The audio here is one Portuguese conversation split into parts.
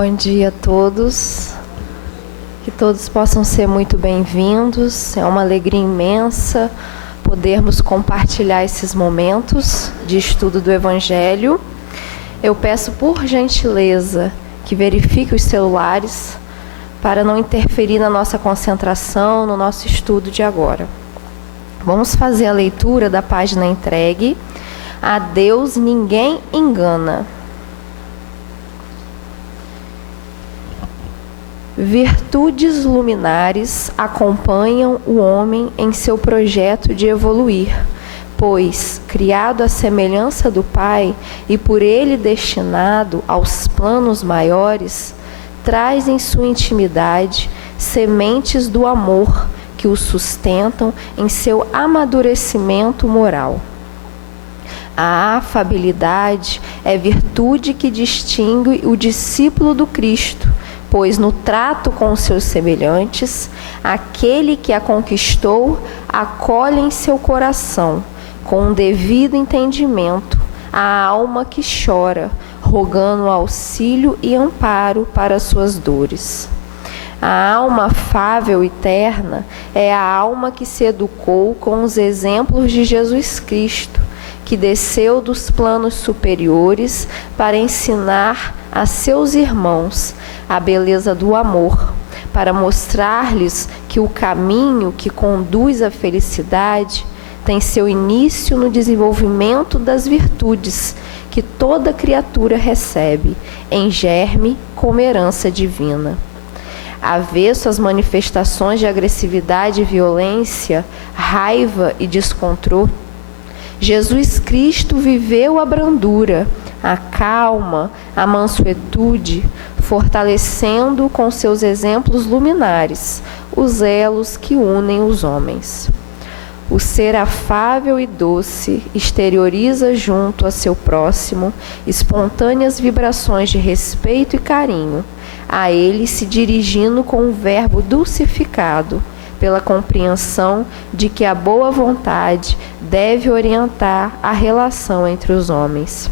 Bom dia a todos, que todos possam ser muito bem-vindos. É uma alegria imensa podermos compartilhar esses momentos de estudo do Evangelho. Eu peço por gentileza que verifique os celulares para não interferir na nossa concentração, no nosso estudo de agora. Vamos fazer a leitura da página entregue. A Deus ninguém engana. Virtudes luminares acompanham o homem em seu projeto de evoluir, pois, criado à semelhança do Pai e por ele destinado aos planos maiores, traz em sua intimidade sementes do amor que o sustentam em seu amadurecimento moral. A afabilidade é virtude que distingue o discípulo do Cristo, pois no trato com seus semelhantes, aquele que a conquistou acolhe em seu coração, com um devido entendimento, a alma que chora, rogando auxílio e amparo para suas dores. A alma afável e terna é a alma que se educou com os exemplos de Jesus Cristo, que desceu dos planos superiores para ensinar a seus irmãos a beleza do amor, para mostrar-lhes que o caminho que conduz à felicidade tem seu início no desenvolvimento das virtudes que toda criatura recebe, em germe como herança divina. Avesso às manifestações de agressividade e violência, raiva e descontrole, Jesus Cristo viveu a brandura, a calma, a mansuetude, fortalecendo com seus exemplos luminares os elos que unem os homens. O ser afável e doce exterioriza junto a seu próximo espontâneas vibrações de respeito e carinho, a ele se dirigindo com um verbo dulcificado, pela compreensão de que a boa vontade deve orientar a relação entre os homens.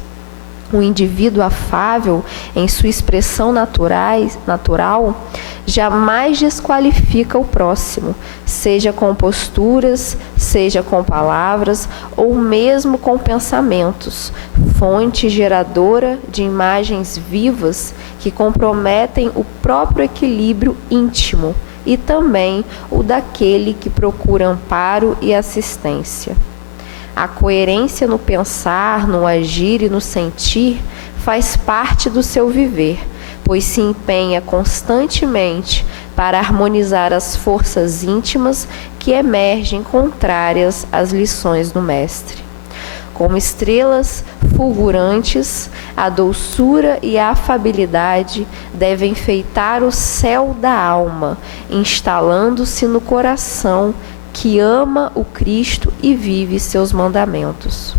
O indivíduo afável, em sua expressão natural, jamais desqualifica o próximo, seja com posturas, seja com palavras ou mesmo com pensamentos, fonte geradora de imagens vivas que comprometem o próprio equilíbrio íntimo e também o daquele que procura amparo e assistência. A coerência no pensar, no agir e no sentir faz parte do seu viver, pois se empenha constantemente para harmonizar as forças íntimas que emergem contrárias às lições do Mestre. Como estrelas fulgurantes, a doçura e a afabilidade devem enfeitar o céu da alma, instalando-se no coração que ama o Cristo e vive seus mandamentos.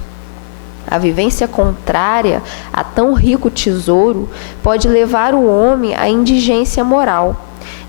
A vivência contrária a tão rico tesouro pode levar o homem à indigência moral,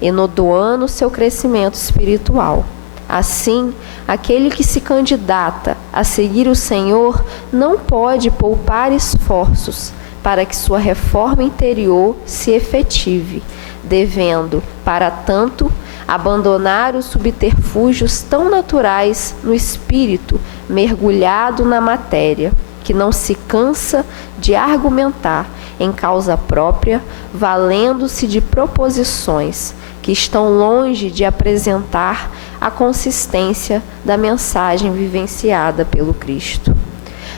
enodoando seu crescimento espiritual. Assim, aquele que se candidata a seguir o Senhor não pode poupar esforços para que sua reforma interior se efetive, devendo, para tanto, abandonar os subterfúgios tão naturais no espírito mergulhado na matéria, que não se cansa de argumentar em causa própria, valendo-se de proposições que estão longe de apresentar a consistência da mensagem vivenciada pelo Cristo.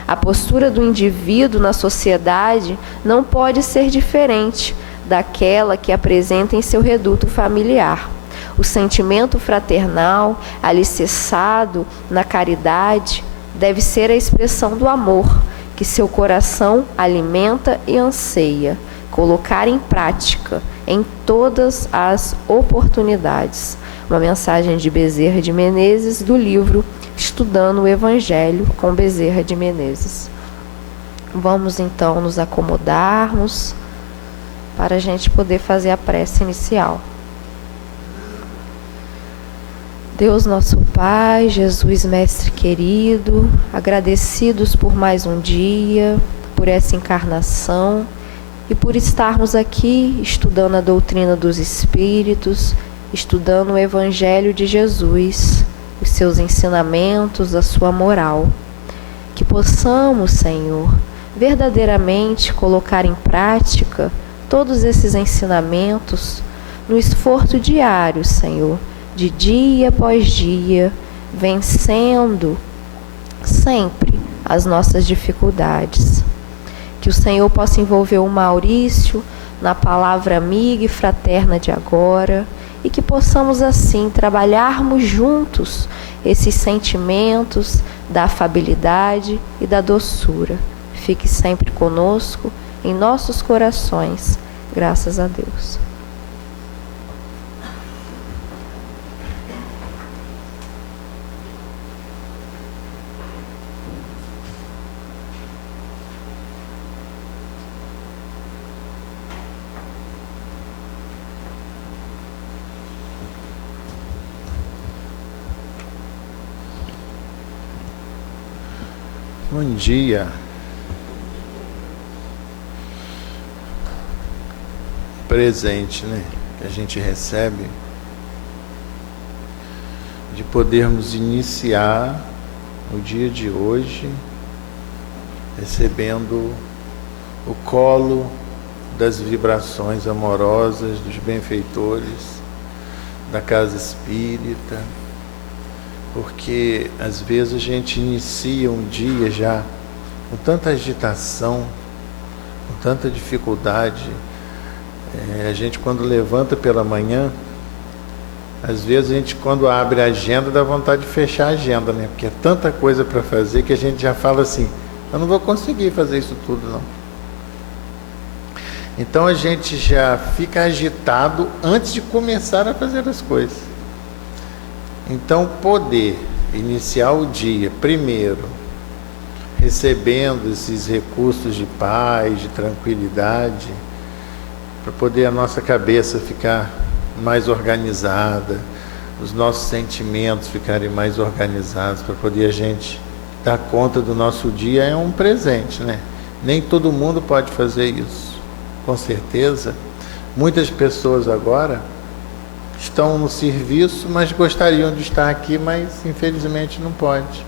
A postura do indivíduo na sociedade não pode ser diferente daquela que apresenta em seu reduto familiar. O sentimento fraternal, alicerçado na caridade, deve ser a expressão do amor que seu coração alimenta e anseia colocar em prática em todas as oportunidades. Uma mensagem de Bezerra de Menezes, do livro Estudando o Evangelho com Bezerra de Menezes. Vamos então nos acomodarmos para a gente poder fazer a prece inicial. Deus nosso Pai, Jesus Mestre querido, agradecidos por mais um dia, por essa encarnação e por estarmos aqui estudando a doutrina dos Espíritos, estudando o Evangelho de Jesus, os seus ensinamentos, a sua moral. Que possamos, Senhor, verdadeiramente colocar em prática todos esses ensinamentos no esforço diário, Senhor, de dia após dia, vencendo sempre as nossas dificuldades. Que o Senhor possa envolver o Maurício na palavra amiga e fraterna de agora, e que possamos assim trabalharmos juntos esses sentimentos da afabilidade e da doçura. Fique sempre conosco, em nossos corações, graças a Deus. Bom dia. Presente, né, que a gente recebe de podermos iniciar o dia de hoje recebendo o colo das vibrações amorosas dos benfeitores da Casa Espírita, porque às vezes a gente inicia um dia já com tanta agitação, com tanta dificuldade. A gente, quando levanta pela manhã, às vezes a gente, quando abre a agenda, dá vontade de fechar a agenda, né? Porque é tanta coisa para fazer que a gente já fala assim, eu não vou conseguir fazer isso tudo, não. Então a gente já fica agitado antes de começar a fazer as coisas. Então, poder iniciar o dia, primeiro, recebendo esses recursos de paz, de tranquilidade, para poder a nossa cabeça ficar mais organizada, os nossos sentimentos ficarem mais organizados, para poder a gente dar conta do nosso dia, é um presente, né? Nem todo mundo pode fazer isso, com certeza. Muitas pessoas agora estão no serviço, mas gostariam de estar aqui, mas infelizmente não pode.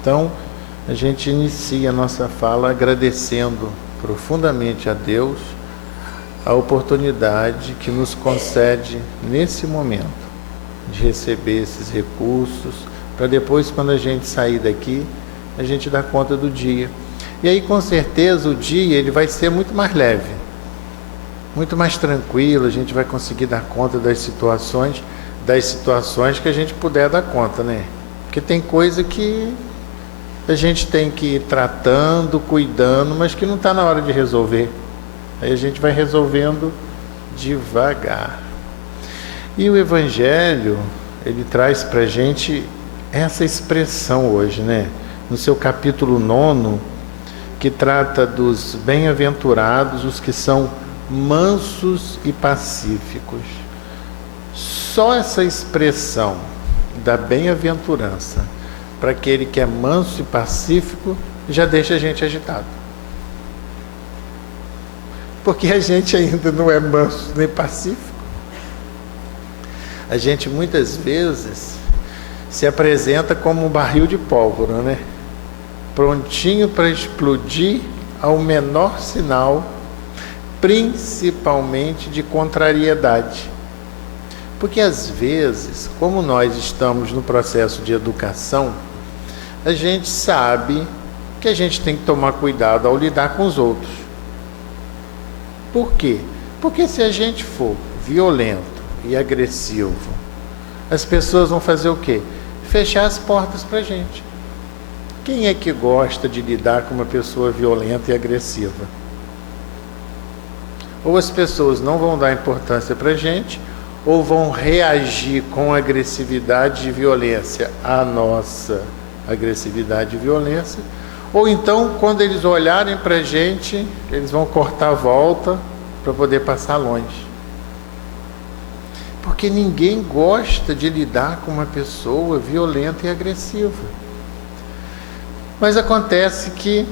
Então, a gente inicia a nossa fala agradecendo profundamente a Deus a oportunidade que nos concede nesse momento de receber esses recursos, para depois, quando a gente sair daqui, a gente dar conta do dia. E aí, com certeza, o dia ele vai ser muito mais leve, muito mais tranquilo, a gente vai conseguir dar conta das situações que a gente puder dar conta, né? Porque tem coisa que a gente tem que ir tratando, cuidando, mas que não está na hora de resolver. Aí a gente vai resolvendo devagar. E o Evangelho, ele traz para a gente essa expressão hoje, né? No seu capítulo 9, que trata dos bem-aventurados, os que são mansos e pacíficos. Só essa expressão da bem-aventurança para aquele que é manso e pacífico já deixa a gente agitado, porque a gente ainda não é manso nem pacífico. A gente muitas vezes se apresenta como um barril de pólvora, né? Prontinho para explodir ao menor sinal, principalmente de contrariedade. Porque às vezes, como nós estamos no processo de educação, a gente sabe que a gente tem que tomar cuidado ao lidar com os outros. Por quê? Porque se a gente for violento e agressivo, as pessoas vão fazer o quê? Fechar as portas para a gente. Quem é que gosta de lidar com uma pessoa violenta e agressiva? Ou as pessoas não vão dar importância para a gente, ou vão reagir com agressividade e violência à nossa agressividade e violência, ou então, quando eles olharem para a gente, eles vão cortar a volta para poder passar longe. Porque ninguém gosta de lidar com uma pessoa violenta e agressiva. Mas acontece que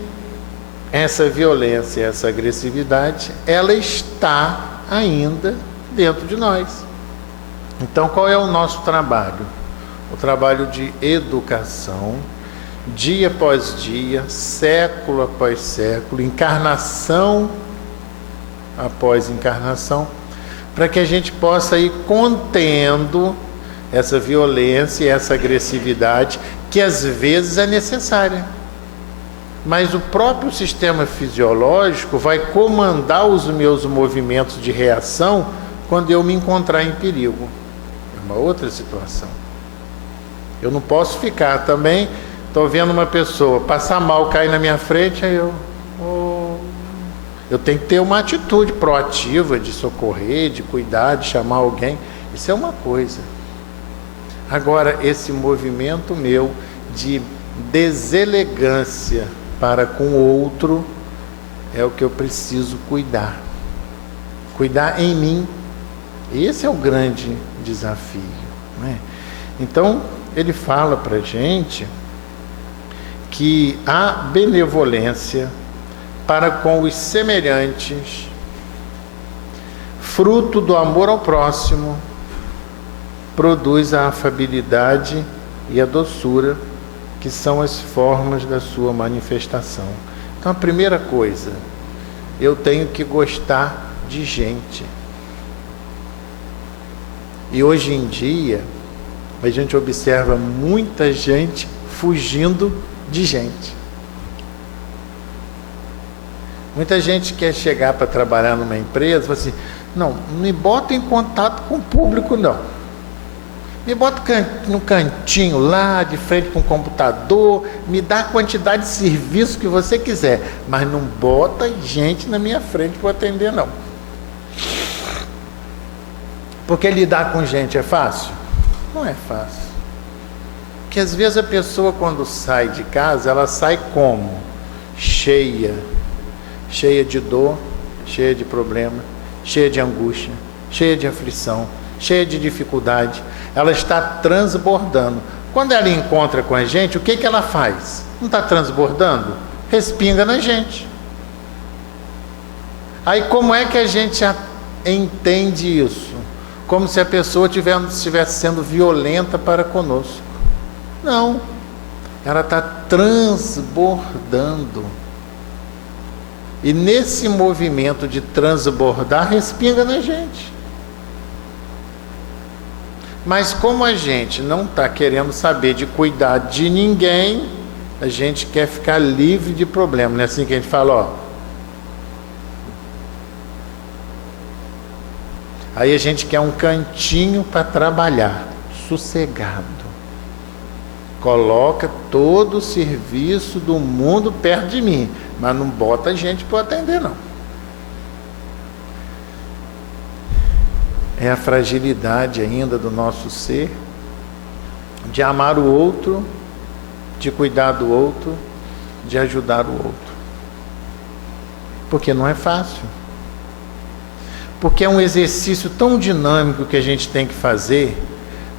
essa violência, essa agressividade, ela está ainda dentro de nós. Então, qual é o nosso trabalho? O trabalho de educação, dia após dia, século após século, encarnação após encarnação, para que a gente possa ir contendo essa violência e essa agressividade que às vezes é necessária. Mas o próprio sistema fisiológico vai comandar os meus movimentos de reação quando eu me encontrar em perigo. É uma outra situação. Eu não posso ficar também, estou vendo uma pessoa passar mal, cair na minha frente, aí eu tenho que ter uma atitude proativa de socorrer, de cuidar, de chamar alguém. Isso é uma coisa. Agora, esse movimento meu de deselegância para com o outro é o que eu preciso cuidar. Cuidar em mim. Esse é o grande desafio, né? Então, ele fala para a gente que a benevolência para com os semelhantes, fruto do amor ao próximo, produz a afabilidade e a doçura, que são as formas da sua manifestação. Então, a primeira coisa, eu tenho que gostar de gente. E hoje em dia, a gente observa muita gente fugindo de gente. Muita gente quer chegar para trabalhar numa empresa e fala assim, não me bota em contato com o público, não. Me bota no cantinho lá, de frente com o computador, me dá a quantidade de serviço que você quiser, mas não bota gente na minha frente para atender, não. Porque lidar com gente é fácil? Não é fácil. Porque às vezes a pessoa, quando sai de casa, ela sai como? Cheia de dor, cheia de problema, cheia de angústia, cheia de aflição, cheia de dificuldade. Ela está transbordando. Quando ela encontra com a gente, o que ela faz? Não está transbordando? Respinga na gente. Aí como é que a gente entende isso? Como se a pessoa estivesse sendo violenta para conosco. Não, ela está transbordando. E nesse movimento de transbordar, respinga na gente. Mas como a gente não está querendo saber de cuidar de ninguém, a gente quer ficar livre de problema. Não é assim que a gente fala, ó. Aí a gente quer um cantinho para trabalhar, sossegado. Coloca todo o serviço do mundo perto de mim, mas não bota gente para atender, não. É a fragilidade ainda do nosso ser, de amar o outro, de cuidar do outro, de ajudar o outro. Porque não é fácil. Porque é um exercício tão dinâmico que a gente tem que fazer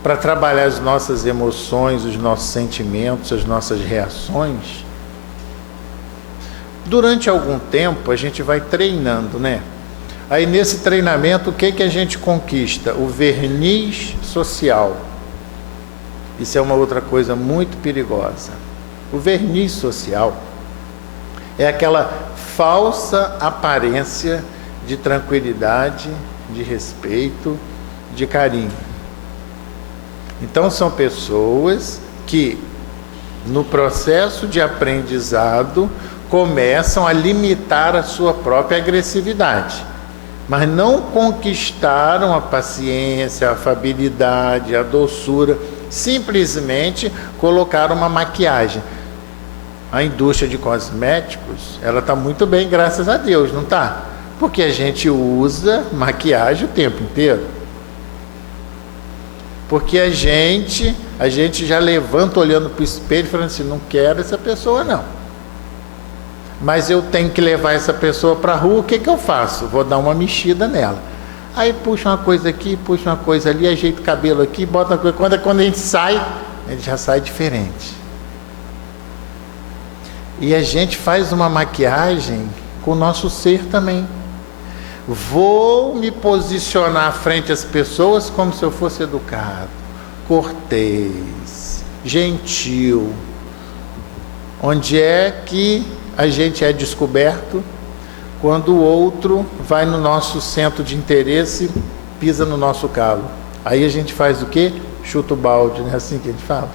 para trabalhar as nossas emoções, os nossos sentimentos, as nossas reações. Durante algum tempo a gente vai treinando, né? Aí nesse treinamento o que a gente conquista? O verniz social. Isso é uma outra coisa muito perigosa. O verniz social é aquela falsa aparência de tranquilidade, de respeito, de carinho. Então são pessoas que no processo de aprendizado começam a limitar a sua própria agressividade, mas não conquistaram a paciência, a afabilidade, a doçura, simplesmente colocaram uma maquiagem. A indústria de cosméticos, ela está muito bem, graças a Deus, não está? Porque a gente usa maquiagem o tempo inteiro. Porque a gente já levanta olhando para o espelho e falando assim, não quero essa pessoa não. Mas eu tenho que levar essa pessoa para a rua, o que eu faço? Vou dar uma mexida nela. Aí puxa uma coisa aqui, puxa uma coisa ali, ajeita o cabelo aqui, bota uma coisa. Quando a gente sai, ele já sai diferente. E a gente faz uma maquiagem com o nosso ser também. Vou me posicionar frente às pessoas como se eu fosse educado, cortês, gentil. Onde é que a gente é descoberto? Quando o outro vai no nosso centro de interesse, pisa no nosso calo. Aí a gente faz o quê? Chuta o balde, não é assim que a gente fala?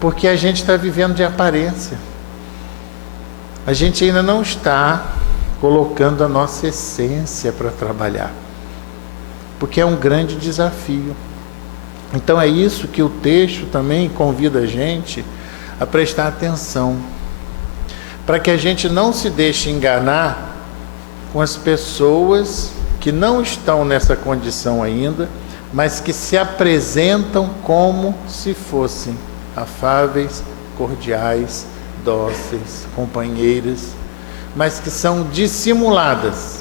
Porque a gente está vivendo de aparência. A gente ainda não está colocando a nossa essência para trabalhar. Porque é um grande desafio. Então é isso que o texto também convida a gente a prestar atenção. Para que a gente não se deixe enganar com as pessoas que não estão nessa condição ainda, mas que se apresentam como se fossem afáveis, cordiais, dóceis, companheiras, mas que são dissimuladas.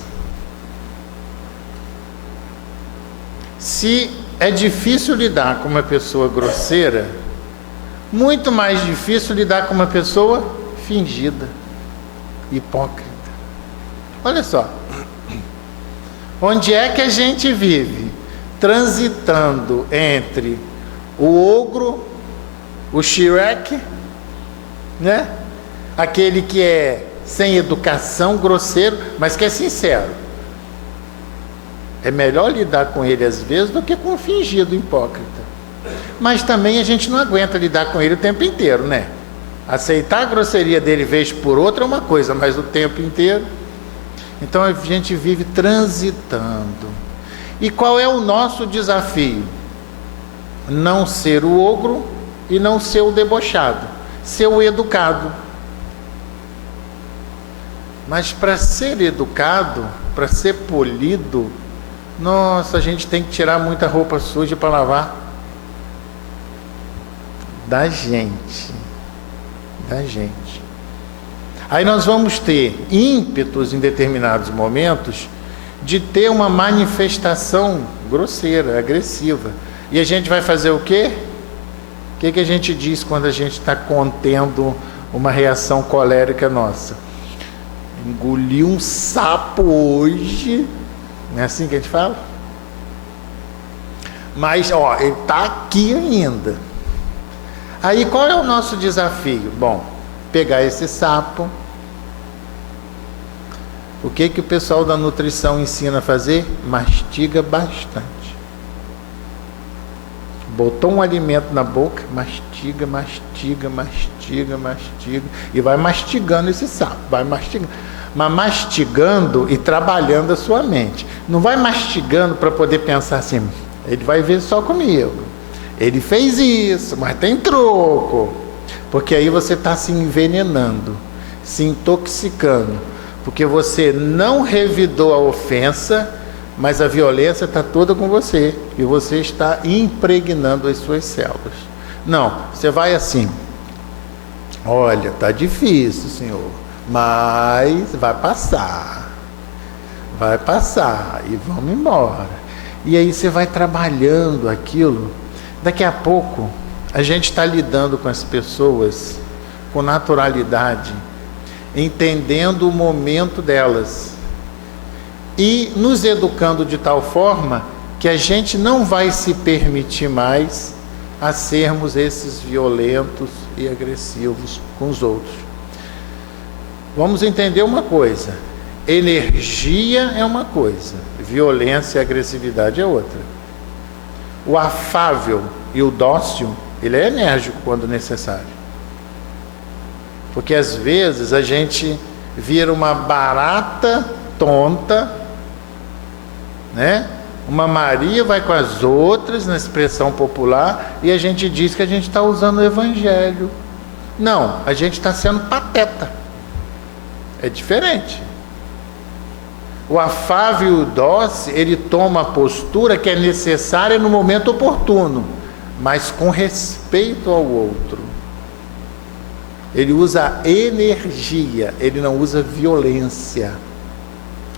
Se é difícil lidar com uma pessoa grosseira, muito mais difícil lidar com uma pessoa fingida, hipócrita. Olha só, onde é que a gente vive? Transitando entre o ogro, o Shrek, né? Aquele que é sem educação, grosseiro, mas que é sincero. É melhor lidar com ele às vezes do que com um fingido hipócrita. Mas também a gente não aguenta lidar com ele o tempo inteiro, né? Aceitar a grosseria dele vez por outra é uma coisa, mas o tempo inteiro. Então a gente vive transitando. E qual é o nosso desafio? Não ser o ogro e não ser o debochado, ser o educado. Mas para ser educado, para ser polido, nossa, a gente tem que tirar muita roupa suja para lavar. Da gente. Aí nós vamos ter ímpetos em determinados momentos de ter uma manifestação grosseira, agressiva. E a gente vai fazer o quê? O que a gente diz quando a gente está contendo uma reação colérica nossa? Engoli um sapo hoje. Não é assim que a gente fala? Mas, ele está aqui ainda. Aí qual é o nosso desafio? Bom, pegar esse sapo. O que o pessoal da nutrição ensina a fazer? Mastiga bastante. Botou um alimento na boca, mastiga. E vai mastigando esse sapo, vai mastigando. Mas mastigando e trabalhando a sua mente. Não vai mastigando para poder pensar assim, ele vai ver só comigo. Ele fez isso, mas tem troco. Porque aí você está se envenenando, se intoxicando. Porque você não revidou a ofensa, mas a violência está toda com você. E você está impregnando as suas células. Não, você vai assim. Olha, está difícil, senhor, mas vai passar. Vai passar e vamos embora. E aí você vai trabalhando aquilo. Daqui a pouco, a gente está lidando com as pessoas com naturalidade, entendendo o momento delas e nos educando de tal forma que a gente não vai se permitir mais a sermos esses violentos e agressivos com os outros. Vamos entender uma coisa: energia é uma coisa, violência e agressividade é outra. O afável e o dócil, ele é enérgico quando necessário. Porque às vezes a gente vira uma barata tonta, né? Uma Maria vai com as outras, na expressão popular, e a gente diz que a gente está usando o evangelho. Não, a gente está sendo pateta. É diferente. O afável e o dócil, ele toma a postura que é necessária no momento oportuno, mas com respeito ao outro. Ele usa energia, ele não usa violência.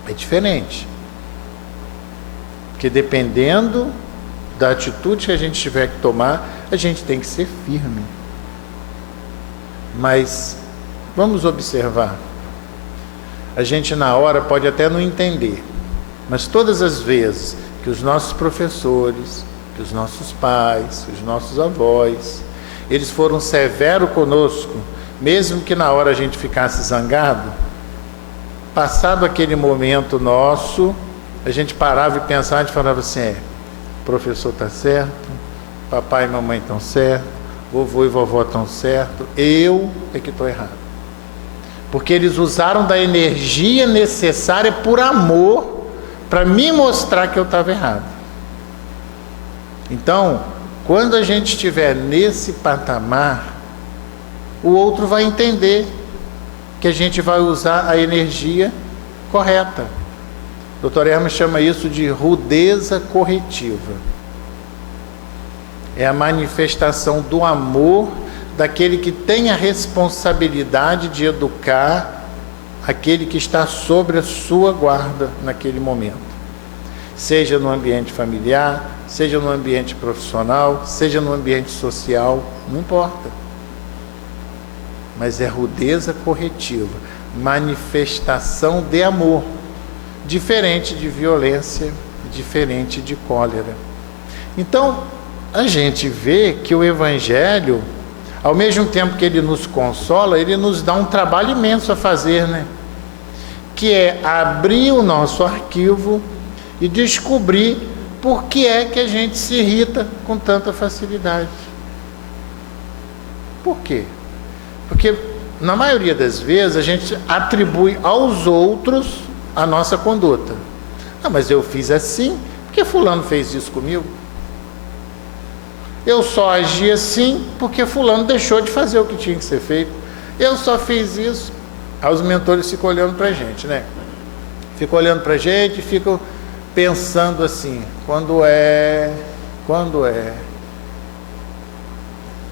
É diferente. Porque dependendo da atitude que a gente tiver que tomar, a gente tem que ser firme. Mas Vamos observar. A gente na hora pode até não entender, mas todas as vezes que os nossos professores, que os nossos pais, os nossos avós, eles foram severos conosco, mesmo que na hora a gente ficasse zangado, passado aquele momento nosso, a gente parava e pensava, a gente falava assim, o professor está certo, papai e mamãe estão certos, vovô e vovó estão certos, eu é que estou errado. Porque eles usaram da energia necessária por amor para me mostrar que eu estava errado. Então, quando a gente estiver nesse patamar, o outro vai entender que a gente vai usar a energia correta. O Dr. Hermes chama isso de rudeza corretiva. É a manifestação do amor daquele que tem a responsabilidade de educar aquele que está sobre a sua guarda naquele momento. Seja no ambiente familiar, seja no ambiente profissional, seja no ambiente social, não importa. Mas é rudeza corretiva, manifestação de amor, diferente de violência, diferente de cólera. Então, a gente vê que o Evangelho, ao mesmo tempo que ele nos consola, ele nos dá um trabalho imenso a fazer, né? Que é abrir o nosso arquivo e descobrir por que é que a gente se irrita com tanta facilidade. Por quê? Porque, na maioria das vezes, a gente atribui aos outros a nossa conduta. Ah, mas eu fiz assim, porque fulano fez isso comigo? Eu só agi assim porque fulano deixou de fazer o que tinha que ser feito. Eu só fiz isso. Aí os mentores ficam olhando para a gente, né? Ficam olhando para a gente e ficam pensando assim, quando é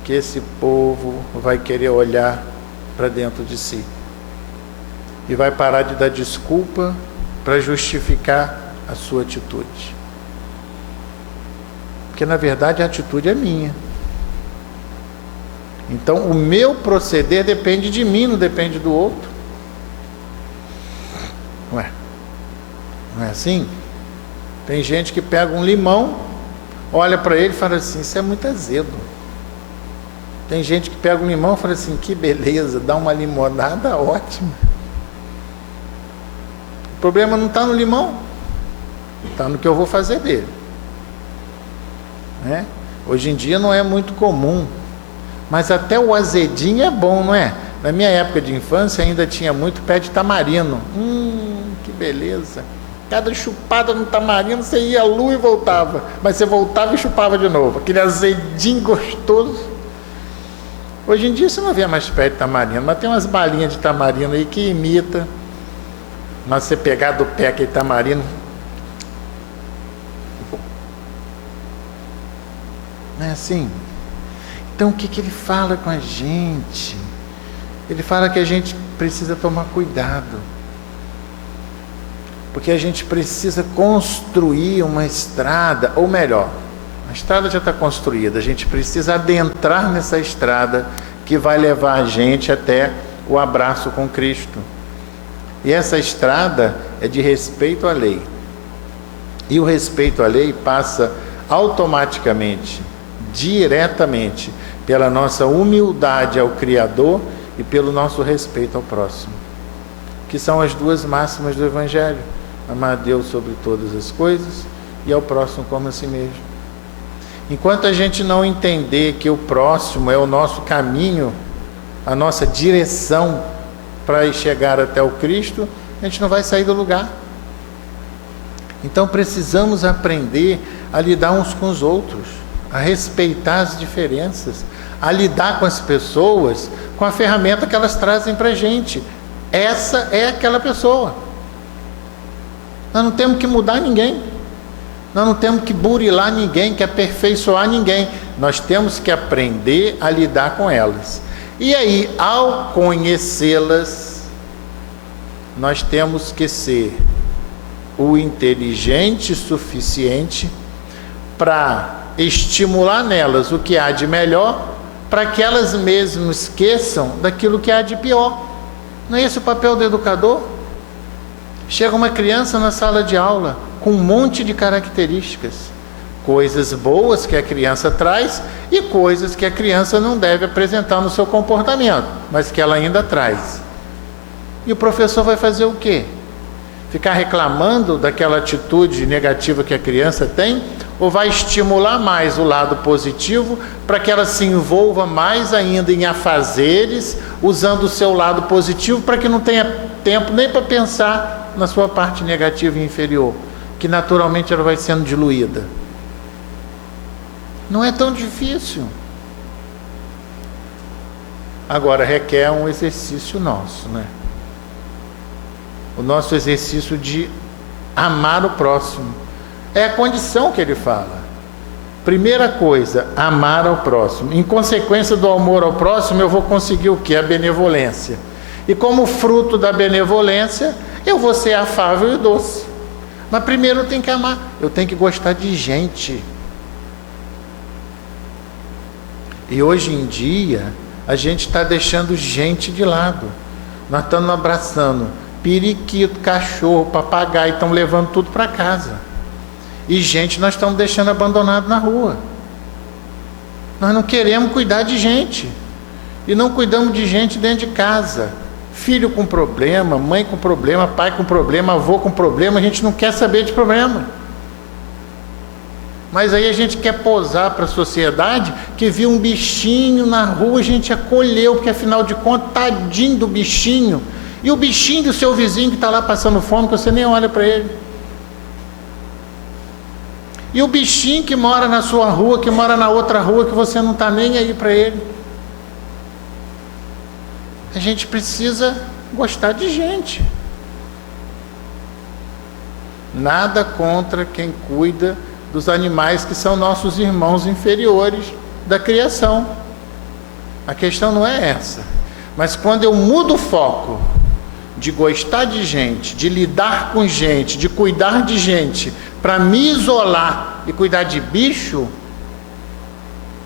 que esse povo vai querer olhar para dentro de si e vai parar de dar desculpa para justificar a sua atitude. Porque na verdade a atitude é minha. Então o meu proceder depende de mim, não depende do outro. Não é assim? Tem gente que pega um limão, olha para ele e fala assim, isso é muito azedo. Tem gente que pega um limão e fala assim, que beleza, dá uma limonada ótima. O problema não está no limão, está no que eu vou fazer dele. Né? Hoje em dia não é muito comum, mas até o azedinho é bom, não é? Na minha época de infância ainda tinha muito pé de tamarino. Que beleza! Cada chupada no tamarino você ia à lua e voltava, mas você voltava e chupava de novo, aquele azedinho gostoso. Hoje em dia você não vê mais pé de tamarino, mas tem umas balinhas de tamarino aí que imita, mas você pegar do pé aquele tamarino, não é assim? Então o que ele fala com a gente? Ele fala que a gente precisa tomar cuidado, porque a gente precisa construir uma estrada, ou melhor, a estrada já está construída, a gente precisa adentrar nessa estrada que vai levar a gente até o abraço com Cristo. E essa estrada é de respeito à lei. E o respeito à lei passa automaticamente, diretamente, pela nossa humildade ao Criador e pelo nosso respeito ao próximo, que são as duas máximas do Evangelho: amar a Deus sobre todas as coisas e ao próximo como a si mesmo. Enquanto a gente não entender que o próximo é o nosso caminho, a nossa direção para chegar até o Cristo, a gente não vai sair do lugar. Então precisamos aprender a lidar uns com os outros, a respeitar as diferenças, a lidar com as pessoas com a ferramenta que elas trazem para a gente. Essa é aquela pessoa. Nós não temos que mudar ninguém, nós não temos que burilar ninguém, que aperfeiçoar ninguém. Nós temos que aprender a lidar com elas. E aí, ao conhecê-las, nós temos que ser o inteligente suficiente para estimular nelas o que há de melhor, para que elas mesmas esqueçam daquilo que há de pior. Não é esse o papel do educador? Chega uma criança na sala de aula com um monte de características, coisas boas que a criança traz e coisas que a criança não deve apresentar no seu comportamento, mas que ela ainda traz. E o professor vai fazer o quê? Ficar reclamando daquela atitude negativa que a criança tem? Ou vai estimular mais o lado positivo para que ela se envolva mais ainda em afazeres, usando o seu lado positivo, para que não tenha tempo nem para pensar na sua parte negativa e inferior, que naturalmente ela vai sendo diluída? Não é tão difícil. Agora requer um exercício nosso, né? O nosso exercício de amar o próximo. É a condição que ele fala. Primeira coisa, amar ao próximo. Em consequência do amor ao próximo, eu vou conseguir o quê? A benevolência. E como fruto da benevolência, eu vou ser afável e doce. Mas primeiro eu tenho que amar. Eu tenho que gostar de gente. E hoje em dia, a gente está deixando gente de lado. Nós estamos abraçando periquito, cachorro, papagaio, estão levando tudo para casa. E gente nós estamos deixando abandonado na rua. Nós não queremos cuidar de gente. E não cuidamos de gente dentro de casa. Filho com problema, mãe com problema, pai com problema, avô com problema, a gente não quer saber de problema. Mas aí a gente quer posar para a sociedade que viu um bichinho na rua, a gente acolheu, porque afinal de contas, tadinho do bichinho. E o bichinho do seu vizinho que está lá passando fome, que você nem olha para ele. E o bichinho que mora na sua rua, que mora na outra rua, que você não está nem aí para ele. A gente precisa gostar de gente. Nada contra quem cuida dos animais que são nossos irmãos inferiores da criação. A questão não é essa. Mas quando eu mudo o foco de gostar de gente, de lidar com gente, de cuidar de gente, para me isolar e cuidar de bicho,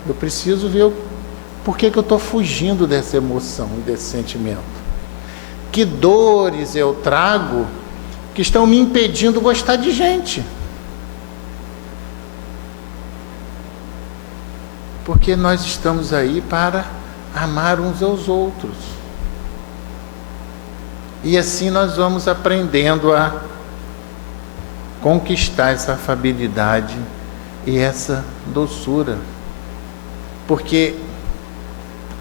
eu preciso ver por que eu estou fugindo dessa emoção e desse sentimento. Que dores eu trago que estão me impedindo de gostar de gente. Porque nós estamos aí para amar uns aos outros. E assim nós vamos aprendendo a conquistar essa afabilidade e essa doçura. Porque,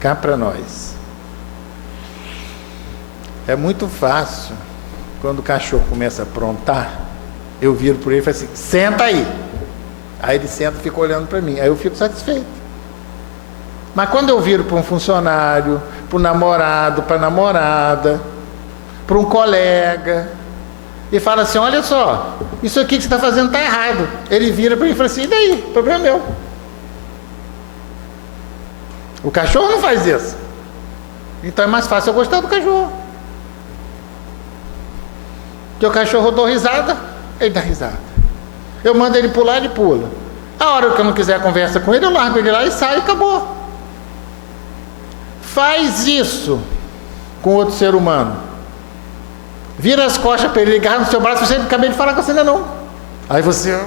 cá para nós, é muito fácil, quando o cachorro começa a aprontar, eu viro por ele e falo assim, senta aí. Aí ele senta e fica olhando para mim, aí eu fico satisfeito. Mas quando eu viro para um funcionário, para um namorado, para a namorada, para um colega, e fala assim, olha só, isso aqui que você está fazendo está errado. Ele vira para mim e fala assim, e daí? O problema é meu. O cachorro não faz isso. Então é mais fácil eu gostar do cachorro. Porque o cachorro, eu dou risada, ele dá risada. Eu mando ele pular, ele pula. A hora que eu não quiser conversa com ele, eu largo ele lá e saio e acabou. Faz isso com outro ser humano. Vira as costas para ele, ligar no seu braço, você acabei de falar com você ainda não. Aí você...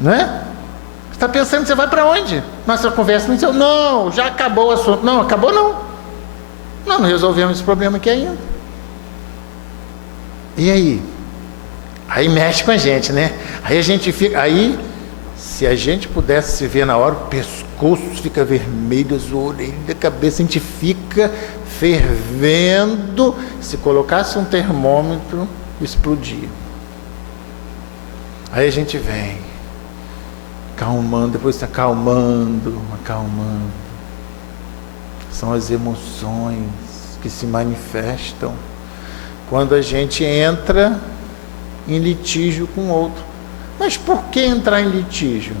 Né? Você está pensando que você vai para onde? Nossa conversa não deu. Não, já acabou o assunto. Não, acabou não. Não resolvemos esse problema aqui ainda. E aí? Aí mexe com a gente, né? Aí a gente fica... Aí, se a gente pudesse se ver na hora, o pescoço fica vermelho, as orelhas, a cabeça, a gente fica fervendo. Se colocasse um termômetro, explodia. Aí a gente vem, acalmando, depois se acalmando. São as emoções que se manifestam quando a gente entra em litígio com o outro. Mas por que entrar em litígio?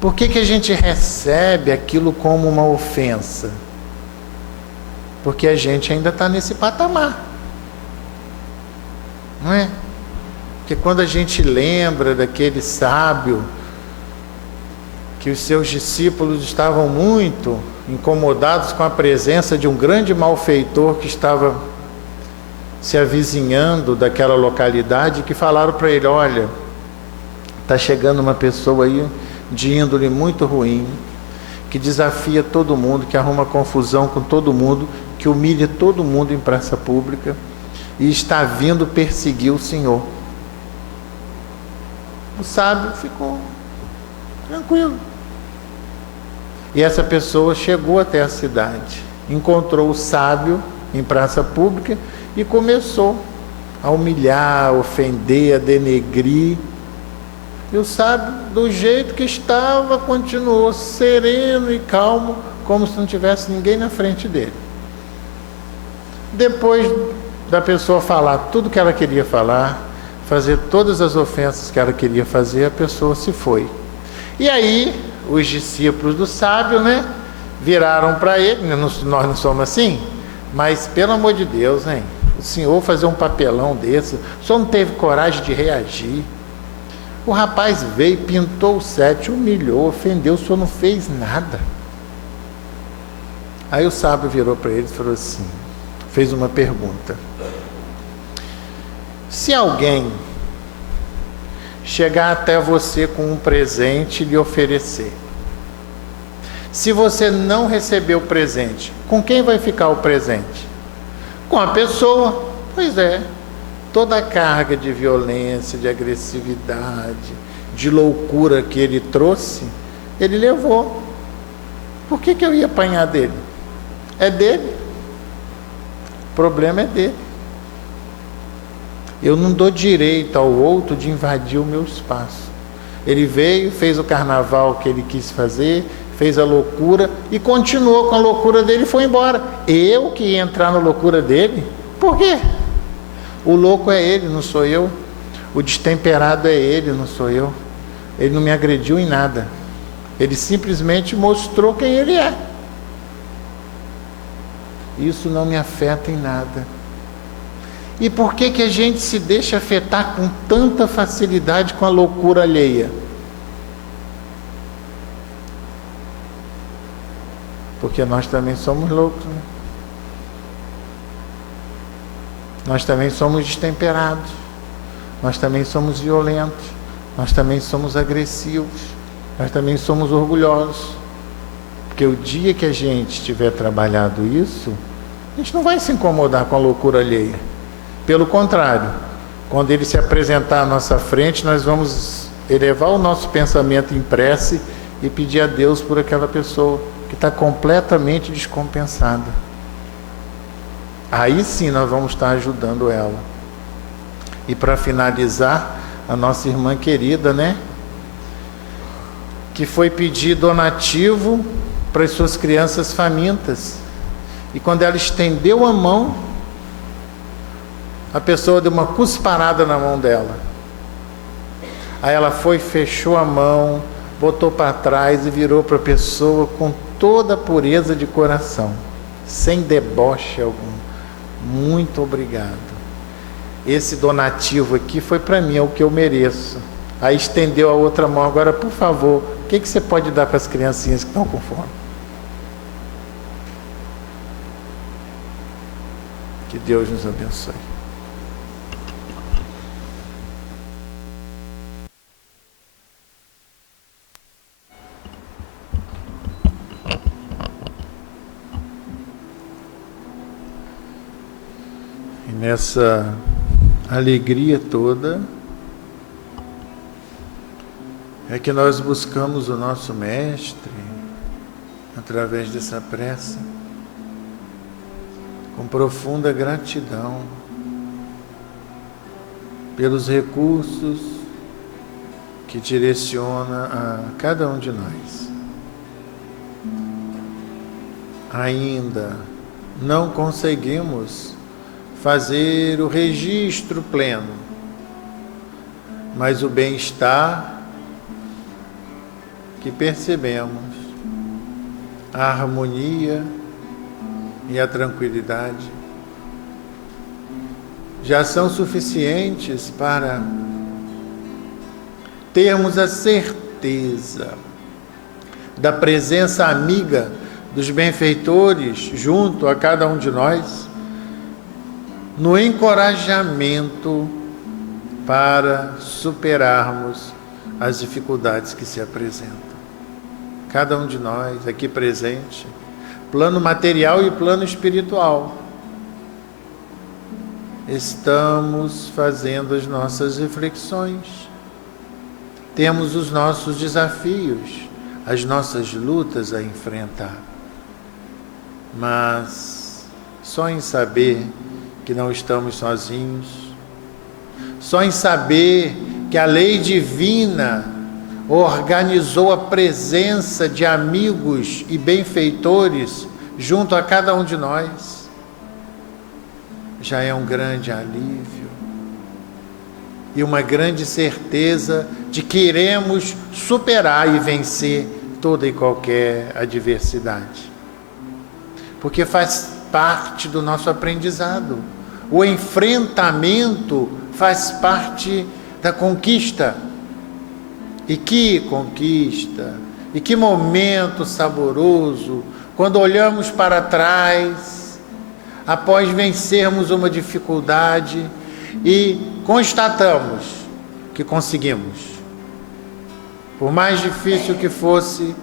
Por que a gente recebe aquilo como uma ofensa? Porque a gente ainda está nesse patamar. Não é? Porque quando a gente lembra daquele sábio que os seus discípulos estavam muito incomodados com a presença de um grande malfeitor que estava se avizinhando daquela localidade, que falaram para ele: olha, está chegando uma pessoa aí de índole muito ruim, que desafia todo mundo, que arruma confusão com todo mundo, que humilha todo mundo em praça pública e está vindo perseguir o Senhor. O sábio ficou tranquilo. E essa pessoa chegou até a cidade, encontrou o sábio em praça pública e começou a humilhar, a ofender, a denegrir. E o sábio, do jeito que estava, continuou sereno e calmo, como se não tivesse ninguém na frente dele. Depois da pessoa falar tudo que ela queria falar, fazer todas as ofensas que ela queria fazer, a pessoa se foi. E aí, os discípulos do sábio, viraram para ele: nós não somos assim? Mas, pelo amor de Deus, o senhor fazer um papelão desse, o senhor não teve coragem de reagir. O rapaz veio, pintou o 7, humilhou, ofendeu, o senhor não fez nada. Aí o sábio virou para ele e falou assim, fez uma pergunta: se alguém chegar até você com um presente e lhe oferecer, se você não receber o presente, com quem vai ficar o presente? Com a pessoa. Pois é, toda a carga de violência, de agressividade, de loucura que ele trouxe, ele levou. Por que eu ia apanhar dele? É dele. O problema é dele. Eu não dou direito ao outro de invadir o meu espaço. Ele veio, fez o carnaval que ele quis fazer, fez a loucura e continuou com a loucura dele e foi embora. Eu que ia entrar na loucura dele? Por quê? O louco é ele, não sou eu. O destemperado é ele, não sou eu. Ele não me agrediu em nada. Ele simplesmente mostrou quem ele é. Isso não me afeta em nada. E por que a gente se deixa afetar com tanta facilidade com a loucura alheia? Porque nós também somos loucos, Nós também somos destemperados. Nós também somos violentos. Nós também somos agressivos. Nós também somos orgulhosos. Porque o dia que a gente tiver trabalhado isso, a gente não vai se incomodar com a loucura alheia. Pelo contrário, quando ele se apresentar à nossa frente, nós vamos elevar o nosso pensamento em prece e pedir a Deus por aquela pessoa que está completamente descompensada. Aí sim nós vamos estar ajudando ela. E para finalizar, a nossa irmã querida, que foi pedir donativo para as suas crianças famintas. E quando ela estendeu a mão, a pessoa deu uma cusparada na mão dela. Aí ela foi, fechou a mão, botou para trás e virou para a pessoa com toda a pureza de coração, sem deboche algum: muito obrigado. Esse donativo aqui foi para mim, é o que eu mereço. Aí estendeu a outra mão: agora, por favor, o que você pode dar para as criancinhas que estão com fome? Que Deus nos abençoe. Nessa alegria toda é que nós buscamos o nosso Mestre através dessa prece, com profunda gratidão pelos recursos que direciona a cada um de nós. Ainda não conseguimos fazer o registro pleno, mas o bem-estar que percebemos, a harmonia e a tranquilidade já são suficientes para termos a certeza da presença amiga dos benfeitores junto a cada um de nós, no encorajamento para superarmos as dificuldades que se apresentam. Cada um de nós aqui presente, plano material e plano espiritual, estamos fazendo as nossas reflexões, temos os nossos desafios, as nossas lutas a enfrentar, mas só em saber que não estamos sozinhos, só em saber que a lei divina organizou a presença de amigos e benfeitores junto a cada um de nós, já é um grande alívio e uma grande certeza de que iremos superar e vencer toda e qualquer adversidade, porque faz parte do nosso aprendizado. O enfrentamento faz parte da conquista. E que conquista, e que momento saboroso, quando olhamos para trás, após vencermos uma dificuldade e constatamos que conseguimos. Por mais difícil que fosse,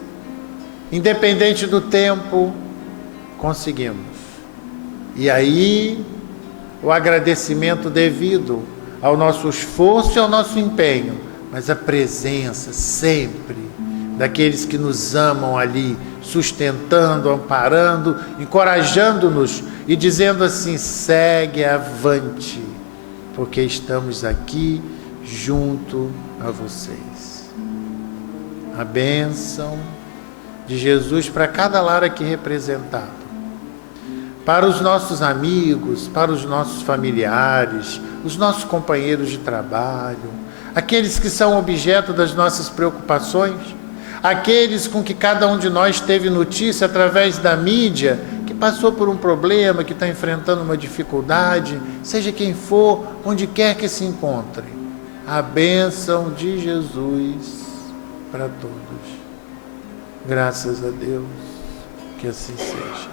independente do tempo, conseguimos. E aí, o agradecimento devido ao nosso esforço e ao nosso empenho, mas a presença sempre daqueles que nos amam ali, sustentando, amparando, encorajando-nos e dizendo assim: segue avante, porque estamos aqui junto a vocês. A bênção de Jesus para cada lar aqui representado, para os nossos amigos, para os nossos familiares, os nossos companheiros de trabalho, aqueles que são objeto das nossas preocupações, aqueles com que cada um de nós teve notícia através da mídia, que passou por um problema, que está enfrentando uma dificuldade, seja quem for, onde quer que se encontre. A bênção de Jesus para todos. Graças a Deus, que assim seja.